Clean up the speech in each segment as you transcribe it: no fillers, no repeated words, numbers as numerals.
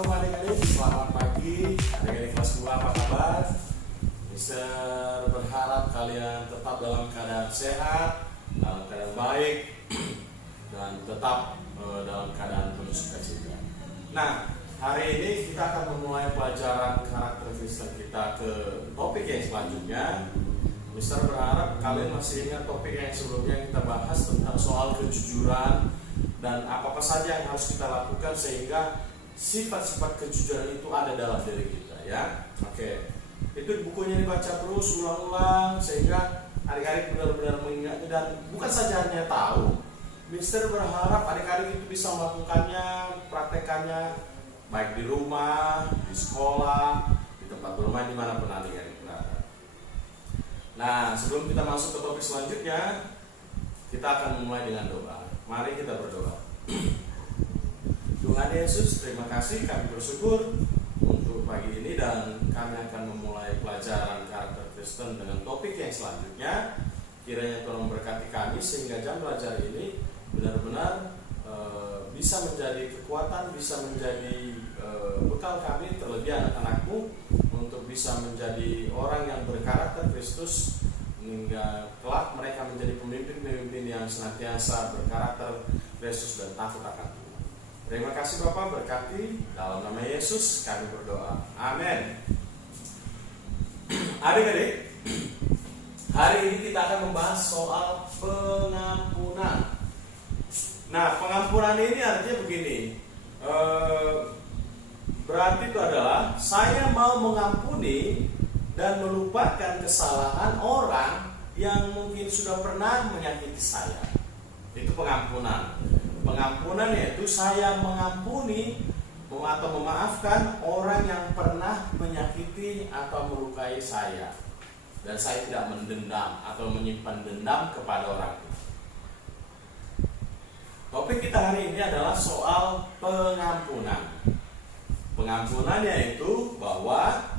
Shalom adik-adik, selamat pagi. Adik-adik kelas 2 apa kabar? Mister berharap kalian tetap dalam keadaan sehat, dalam keadaan baik, dan tetap dalam keadaan penuh sukacita. Nah, hari ini kita akan memulai pelajaran karakter Kristen kita ke topik yang selanjutnya. Mister berharap kalian masih ingat topik yang sebelumnya kita bahas tentang soal kejujuran dan apa-apa saja yang harus kita lakukan sehingga sifat-sifat kejujuran itu ada dalam diri kita, ya. Oke. Itu bukunya dibaca terus ulang-ulang sehingga adik-adik benar-benar mengingatnya, dan bukan saja hanya tahu. Mister berharap adik-adik itu bisa melakukannya, praktekannya baik di rumah, di sekolah, di tempat bermain, dimanapun adik-adik berada. Nah, sebelum kita masuk ke topik selanjutnya, kita akan memulai dengan doa. Mari kita berdoa. Tuhan Yesus, terima kasih, kami bersyukur untuk pagi ini dan kami akan memulai pelajaran karakter Kristen dengan topik yang selanjutnya. Kiranya Tuhan memberkati kami sehingga jam belajar ini benar-benar bisa menjadi kekuatan, bisa menjadi bekal kami, terlebih anak-anakmu, untuk bisa menjadi orang yang berkarakter Kristus hingga kelak mereka menjadi pemimpin-pemimpin yang senantiasa berkarakter Kristus dan takut akan Tuhan. Terima kasih Bapak, berkati dalam nama Yesus kami berdoa. Amin. Adik-adik, hari ini kita akan membahas soal pengampunan. Nah, pengampunan ini artinya begini. Berarti itu adalah saya mau mengampuni dan melupakan kesalahan orang yang mungkin sudah pernah menyakiti saya. Itu pengampunan. Pengampunan yaitu saya mengampuni atau memaafkan orang yang pernah menyakiti atau melukai saya, dan saya tidak mendendam atau menyimpan dendam kepada orang itu. Topik kita hari ini adalah soal pengampunan. Pengampunan yaitu bahwa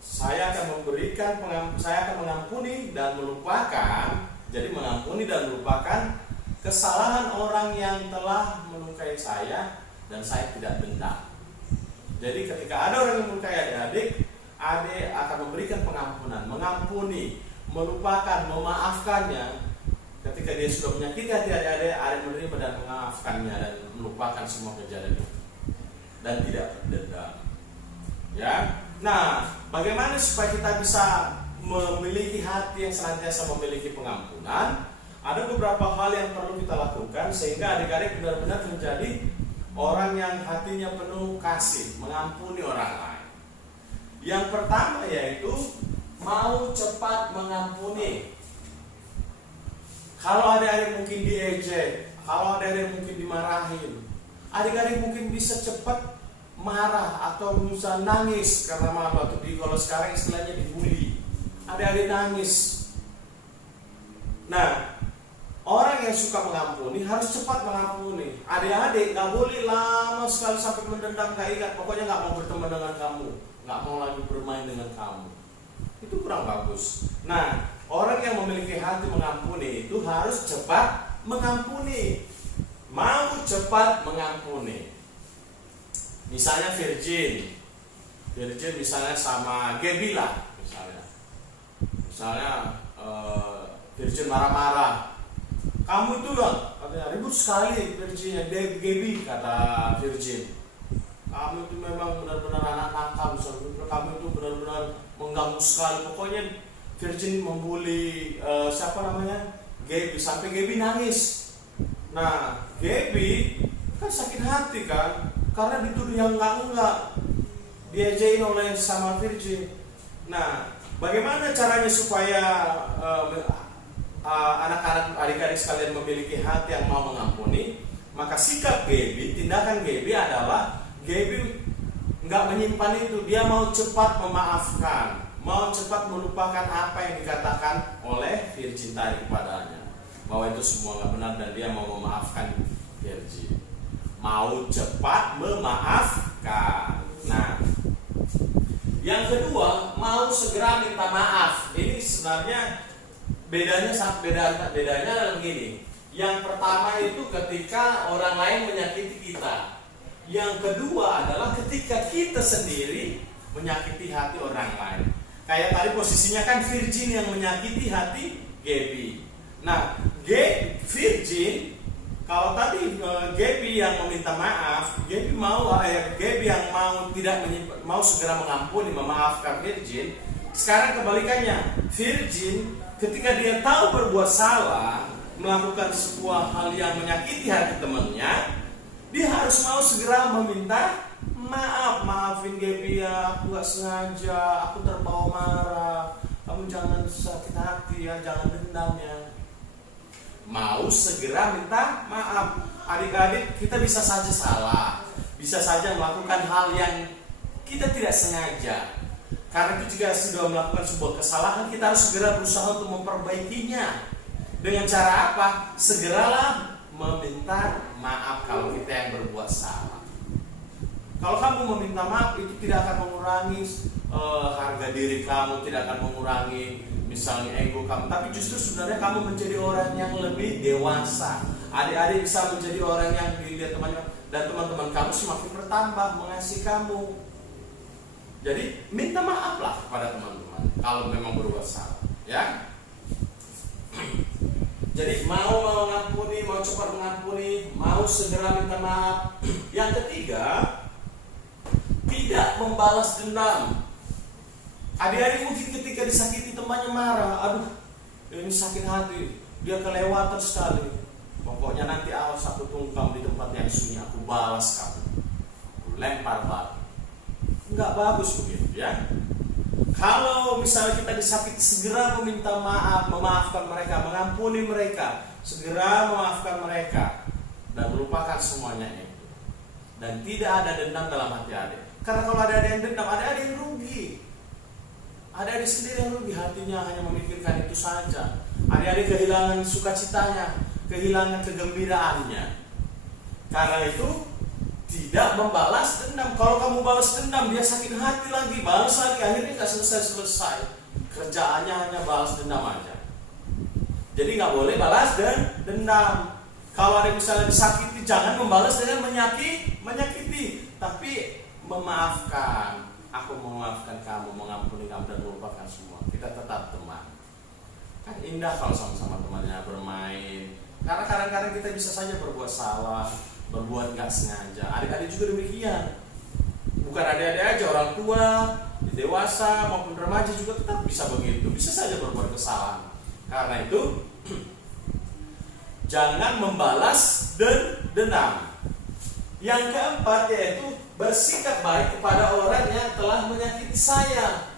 saya akan mengampuni dan melupakan. Jadi mengampuni dan melupakan kesalahan orang yang telah melukai saya, dan saya tidak dendam. Jadi ketika ada orang yang melukai adik-adik, adik akan memberikan pengampunan, mengampuni, melupakan, memaafkannya. Ketika dia sudah menyakiti hati adik-adik, adik menerima dan memaafkannya dan melupakan semua kejadian itu dan tidak berdendam. Ya. Nah, bagaimana supaya kita bisa memiliki hati yang senantiasa memiliki pengampunan? Ada beberapa hal yang perlu kita lakukan sehingga adik-adik benar-benar menjadi orang yang hatinya penuh kasih, mengampuni orang lain. Yang pertama yaitu mau cepat mengampuni. Kalau adik-adik mungkin diejek, kalau adik-adik mungkin dimarahin, adik-adik mungkin bisa cepat marah atau bisa nangis karena marah, atau kalau sekarang istilahnya dibully. Adik-adik nangis. Nah, orang yang suka mengampuni harus cepat mengampuni. Adik-adik gak boleh lama sekali sampai mendendam, gak ingat, pokoknya gak mau berteman dengan kamu, gak mau lagi bermain dengan kamu. Itu kurang bagus. Nah, orang yang memiliki hati mengampuni itu harus cepat mengampuni. Mau cepat mengampuni. Misalnya Virgin misalnya sama Gaby lah, misalnya Virgin marah-marah. Kamu itu lah, katanya ribut sekali Virgin, Gaby, kata Virgin. Kamu itu memang benar-benar anak nakal, kamu itu benar-benar mengganggu sekali. Pokoknya Virgin membuli Gaby, sampai Gaby nangis. Nah, Gaby kan sakit hati kan, karena dituduh yang enggak, diajain oleh sama Virgin. Nah, bagaimana caranya supaya anak-anak, adik-adik sekalian memiliki hati yang mau mengampuni? Maka sikap Gaby, tindakan Gaby adalah Gaby enggak menyimpan itu, dia mau cepat memaafkan, mau cepat melupakan apa yang dikatakan oleh Virgin tadi kepadanya, bahwa itu semua enggak benar, dan dia mau memaafkan Virgin. Mau cepat memaafkan. Nah, yang kedua, mau segera minta maaf. Ini sebenarnya bedanya adalah begini. Yang pertama itu ketika orang lain menyakiti kita. Yang kedua adalah ketika kita sendiri menyakiti hati orang lain. Kayak tadi posisinya kan Virgin yang menyakiti hati Gaby. Nah, Virgin, kalau tadi Gaby yang meminta maaf, Gaby yang mau segera mengampuni, memaafkan Virgin. Sekarang kebalikannya, Virgin ketika dia tahu berbuat salah, melakukan sebuah hal yang menyakiti hati temannya, dia harus mau segera meminta maaf. Maafin Gaby ya, aku gak sengaja, aku terbawa marah, kamu jangan sakit hati ya, jangan dendam ya. Mau segera minta maaf. Adik-adik, kita bisa saja salah, bisa saja melakukan hal yang kita tidak sengaja. Karena itu jika sudah melakukan sebuah kesalahan, kita harus segera berusaha untuk memperbaikinya. Dengan cara apa? Segeralah meminta maaf kalau kita yang berbuat salah. Kalau kamu meminta maaf, itu tidak akan mengurangi harga diri kamu, tidak akan mengurangi misalnya ego kamu, tapi justru sebenarnya kamu menjadi orang yang lebih dewasa. Adik-adik bisa menjadi orang yang dilihat temannya, dan teman-teman kamu semakin bertambah mengasihi kamu. Jadi minta maaflah kepada teman-teman kalau memang berbuat salah, ya. Jadi mau mengampuni, mau cepat mengampuni, mau segera minta maaf. Yang ketiga, tidak membalas dendam. Adik-adik mungkin ketika disakiti temannya marah, aduh ini sakit hati, dia kelewatan sekali. Pokoknya nanti awas aku tunggu kamu di tempat yang sunyi, aku balas kamu, aku lempar batu. Enggak bagus begitu ya. Kalau misalnya kita disakiti, segera meminta maaf, memaafkan mereka, mengampuni mereka, segera memaafkan mereka dan melupakan semuanya itu. Dan tidak ada dendam dalam hati adik. Karena kalau ada yang dendam, ada yang rugi. Ada adik sendiri yang rugi, hatinya hanya memikirkan itu saja. Adik-adik kehilangan sukacitanya, kehilangan kegembiraannya. Karena itu tidak membalas dendam. Kalau kamu balas dendam, dia sakit hati lagi, balas lagi, akhirnya nggak selesai. Kerjaannya hanya balas dendam aja. Jadi nggak boleh balas dendam. Kalau ada misalnya disakiti, jangan membalas dengan menyakiti, tapi memaafkan. Aku memaafkan kamu, mengampuni kamu dan melupakan semua. Kita tetap teman. Kan indah kalau sama-sama temannya bermain. Karena kadang-kadang kita bisa saja berbuat salah, berbuat nggak sengaja. Adik-adik juga demikian. Bukan adik-adik aja, orang tua, dewasa maupun remaja juga tetap bisa begitu. Bisa saja berbuat kesalahan. Karena itu jangan membalas dendam. Yang keempat yaitu bersikap baik kepada orang yang telah menyakiti saya.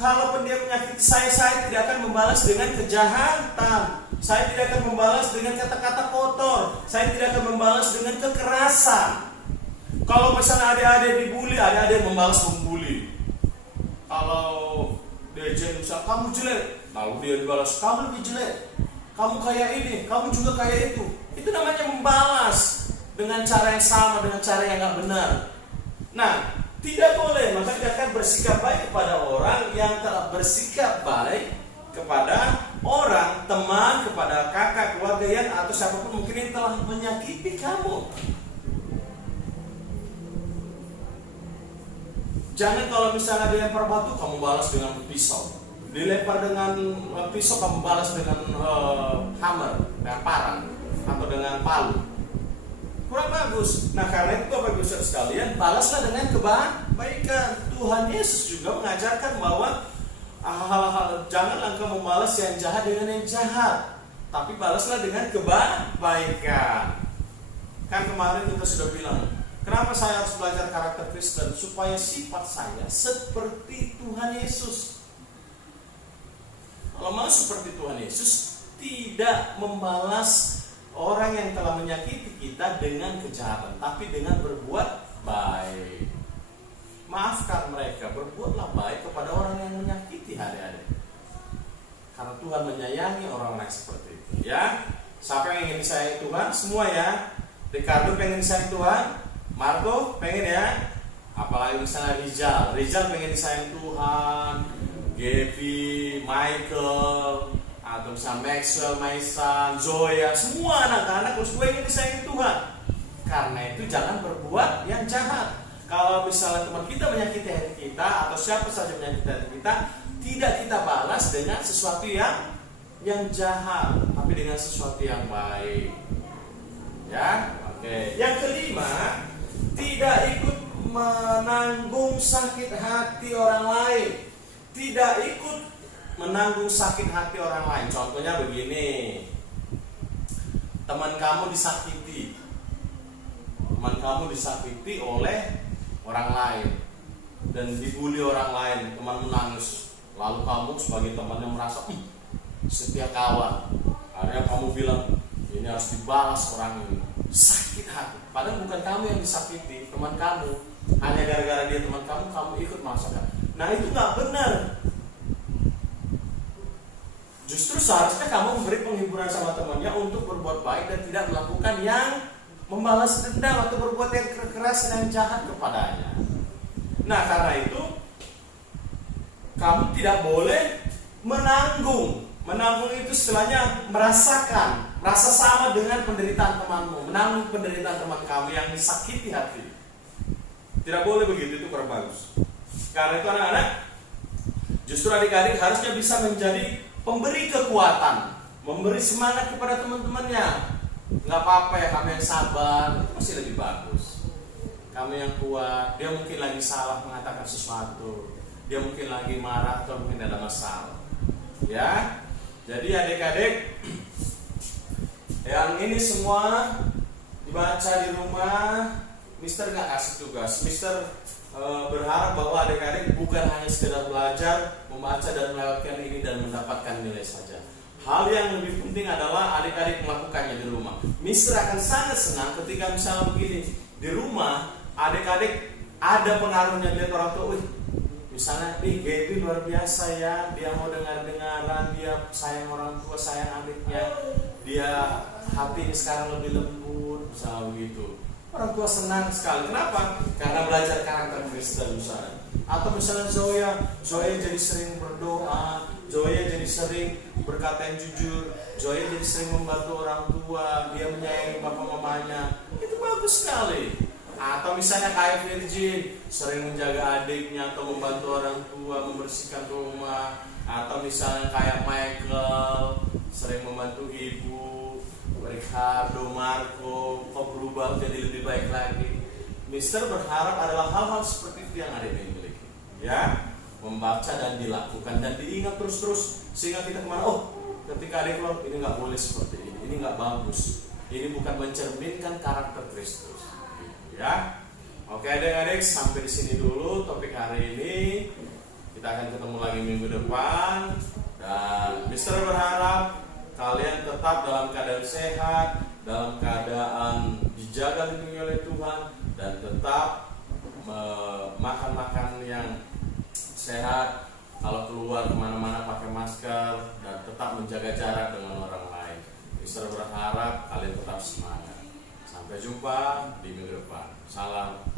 Kalaupun dia menyakiti saya tidak akan membalas dengan kejahatan. Saya tidak akan membalas dengan kata-kata kotor. Saya tidak akan membalas dengan kekerasan. Kalau misalnya adik-adik dibully, adik-adik membalas membuli. Kalau dia misalnya kamu jelek, lalu dia dibalas kamu lebih jelek. Kamu kayak ini, kamu juga kayak itu. Itu namanya membalas dengan cara yang sama, dengan cara yang nggak benar. Nah, tidak boleh. Maka kita akan bersikap baik kepada orang yang telah bersikap baik kepada orang, teman, kepada kakak, keluarga yang atau siapapun mungkin yang telah menyakiti kamu. Jangan kalau misalnya dilempar batu, kamu balas dengan pisau. Dilempar dengan pisau, kamu balas dengan hammer, dengan parang, atau dengan palu. Kurang bagus. Nah, karena itu Bapak Ibu Saudara sekalian, balaslah dengan kebaikan. Tuhan Yesus juga mengajarkan bahwa hal-hal janganlah engkau membalas yang jahat dengan yang jahat, tapi balaslah dengan kebaikan. Kan kemarin kita sudah bilang, kenapa saya harus belajar karakter Kristen? Supaya sifat saya seperti Tuhan Yesus. Kalau mau seperti Tuhan Yesus, tidak membalas orang yang telah menyakiti kita dengan kejahatan, tapi dengan berbuat baik. Maafkan mereka, berbuatlah baik kepada orang yang menyakiti adik-adik. Karena Tuhan menyayangi orang-orang seperti itu. Ya, siapa yang ingin disayangi Tuhan? Semua ya. Ricardo pengen disayangi Tuhan, Marco pengen ya. Apalagi misalnya Rizal pengen disayangi Tuhan, Gaby, Michael, atau misalnya Maxwell, Maisan, Zoya, semua anak-anak harus gue ingin disayangi Tuhan. Karena itu jangan berbuat yang jahat. Kalau misalnya teman kita menyakiti hati kita atau siapa saja menyakiti hati kita, tidak kita balas dengan sesuatu yang jahat, tapi dengan sesuatu yang baik. Ya, oke. Yang kelima, tidak ikut menanggung sakit hati orang lain. Tidak ikut menanggung sakit hati orang lain. Contohnya begini, teman kamu disakiti oleh orang lain dan dibully orang lain, teman menangis, lalu kamu sebagai temannya merasa setia kawan, akhirnya kamu bilang ini harus dibalas orang ini, sakit hati. Padahal bukan kamu yang disakiti, teman kamu, hanya gara-gara dia teman kamu ikut merasakan. Nah, itu nggak benar. Justru seharusnya kamu memberi penghiburan sama temannya untuk berbuat baik dan tidak melakukan yang membalas dendam atau berbuat yang keras dan jahat kepadanya. Nah, karena itu kamu tidak boleh menanggung. Menanggung itu istilahnya merasa sama dengan penderitaan temanmu, menanggung penderitaan teman kamu yang disakiti hati. Tidak boleh begitu, itu kurang bagus. Karena itu anak-anak, justru adik-adik harusnya bisa menjadi pemberi kekuatan, memberi semangat kepada teman-temannya. Nggak apa-apa ya kamu yang sabar, itu masih lebih bagus. Kamu yang kuat, dia mungkin lagi salah mengatakan sesuatu, dia mungkin lagi marah atau mungkin ada masalah. Ya, jadi adik-adik, yang ini semua dibaca di rumah. Mister nggak kasih tugas. Mister berharap bahwa adik-adik bukan hanya sekedar belajar, membaca dan melewatkan ini dan mendapatkan nilai saja. Hal yang lebih penting adalah adik-adik melakukannya di rumah. Mister akan sangat senang ketika misalnya begini, di rumah adik-adik ada pengaruhnya, lihat orang tua, misalnya, Gaby luar biasa ya, dia mau dengar-dengaran, dia sayang orang tua, sayang adiknya, dia hatinya sekarang lebih lembut, misalnya begitu. Orang tua senang sekali. Kenapa? Karena belajar karakter Kristen misalnya. Atau misalnya Zoya jadi sering berdoa, Zoya jadi sering berkata yang jujur, Zoya jadi sering membantu orang tua, dia menyayangi bapak mamanya. Itu bagus sekali. Atau misalnya kayak Virgin, sering menjaga adiknya atau membantu orang tua membersihkan rumah. Atau misalnya kayak Michael, sering membantu ibu. Ricardo, Marco, kok berubah jadi lebih baik lagi. Mister berharap adalah hal-hal seperti itu yang adik miliki, ya, membaca dan dilakukan dan diingat terus-terus sehingga kita kemana, ketika adik keluar, ini nggak boleh seperti ini nggak bagus, ini bukan mencerminkan karakter Kristus, ya. Oke adik-adik, sampai di sini dulu topik hari ini. Kita akan ketemu lagi minggu depan dan Mister berharap kalian tetap dalam keadaan sehat, dalam keadaan dijaga lindungi oleh Tuhan, dan tetap makan yang sehat. Kalau keluar kemana-mana pakai masker dan tetap menjaga jarak dengan orang lain. Mister berharap kalian tetap semangat. Sampai jumpa di minggu depan. Salam